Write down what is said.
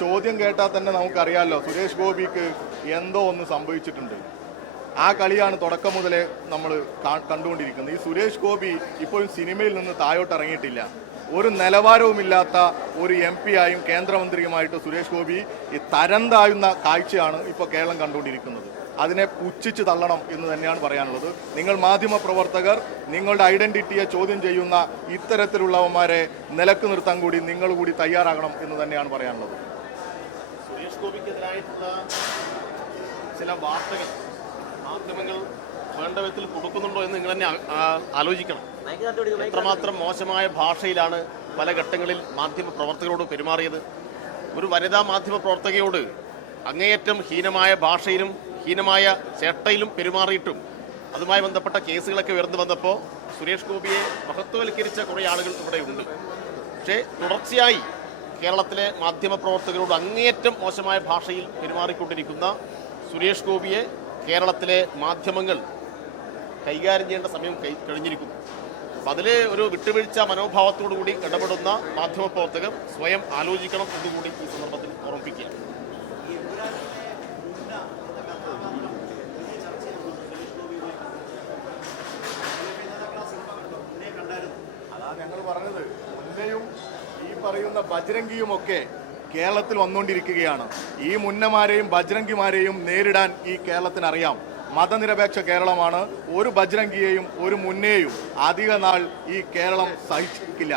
ചോദ്യം കേട്ടാൽ തന്നെ നമുക്കറിയാമല്ലോ സുരേഷ് ഗോപിക്ക് എന്തോ ഒന്ന് സംഭവിച്ചിട്ടുണ്ട്. ആ കളിയാണ് തുടക്കം മുതലേ നമ്മൾ കണ്ടുകൊണ്ടിരിക്കുന്നത്. ഈ സുരേഷ് ഗോപി ഇപ്പോഴും സിനിമയിൽ നിന്ന് താഴോട്ട് ഇറങ്ങിയിട്ടില്ല. ഒരു നിലവാരവുമില്ലാത്ത ഒരു MP ആയും കേന്ദ്രമന്ത്രിയുമായിട്ട് സുരേഷ് ഗോപി ഈ തരം താഴുന്ന കാഴ്ചയാണ് ഇപ്പോൾ കേരളം കണ്ടുകൊണ്ടിരിക്കുന്നത്. അതിനെ പുച്ഛിച്ച് തള്ളണം എന്ന് തന്നെയാണ് പറയാനുള്ളത്. നിങ്ങൾ മാധ്യമപ്രവർത്തകർ നിങ്ങളുടെ ഐഡന്റിറ്റിയെ ചോദ്യം ചെയ്യുന്ന ഇത്തരത്തിലുള്ളവന്മാരെ നിലക്ക് നിർത്താൻ കൂടി നിങ്ങൾ കൂടി തയ്യാറാകണം എന്ന് തന്നെയാണ് പറയാനുള്ളത്. സുരേഷ് ഗോപിക്കെതിരായിട്ടുള്ള ചില വാർത്തകൾ മാധ്യമങ്ങൾ വേണ്ട വിധത്തിൽ കൊടുക്കുന്നുണ്ടോ എന്ന് നിങ്ങൾ തന്നെ ആലോചിക്കണം. എത്രമാത്രം മോശമായ ഭാഷയിലാണ് പല ഘട്ടങ്ങളിൽ മാധ്യമ പ്രവർത്തകരോട് പെരുമാറിയത്. ഒരു വനിതാ മാധ്യമ പ്രവർത്തകയോട് അങ്ങേയറ്റം ഹീനമായ ഭാഷയിലും ഹീനമായ ചേട്ടയിലും പെരുമാറിയിട്ടും അതുമായി ബന്ധപ്പെട്ട കേസുകളൊക്കെ ഉയർന്നു വന്നപ്പോൾ സുരേഷ് ഗോപിയെ മഹത്വവൽക്കരിച്ച കുറേ ആളുകൾ ഇവിടെ ഉണ്ട്. പക്ഷേ തുടർച്ചയായി കേരളത്തിലെ മാധ്യമ പ്രവർത്തകരോട് അങ്ങേയറ്റം മോശമായ ഭാഷയിൽ പെരുമാറിക്കൊണ്ടിരിക്കുന്ന സുരേഷ് ഗോപിയെ കേരളത്തിലെ മാധ്യമങ്ങൾ കൈകാര്യം ചെയ്യേണ്ട സമയം കഴിഞ്ഞിരിക്കുന്നു. അപ്പം അതിൽ ഒരു വിട്ടുവീഴ്ച മനോഭാവത്തോടു കൂടി ഇടപെടുന്ന മാധ്യമപ്രവർത്തകർ സ്വയം ആലോചിക്കണം എന്നുകൂടി ഈ സന്ദർഭത്തിൽ ഓർമ്മിപ്പിക്കുകയാണ്. അതാണ് ഞങ്ങൾ പറഞ്ഞത്. മുന്നയും ഈ പറയുന്ന ബജ്രംഗിയുമൊക്കെ കേരളത്തിൽ വന്നുകൊണ്ടിരിക്കുകയാണ്. ഈ മുന്നമാരെയും ബജ്രംഗിമാരെയും നേരിടാൻ ഈ കേരളത്തിനറിയാം. മതനിരപേക്ഷ കേരളമാണ്. ഒരു ബജ്രംഗിയെയും ഒരു മുന്നേയും അധിക നാൾ ഈ കേരളം സഹിച്ചിരിക്കില്ല.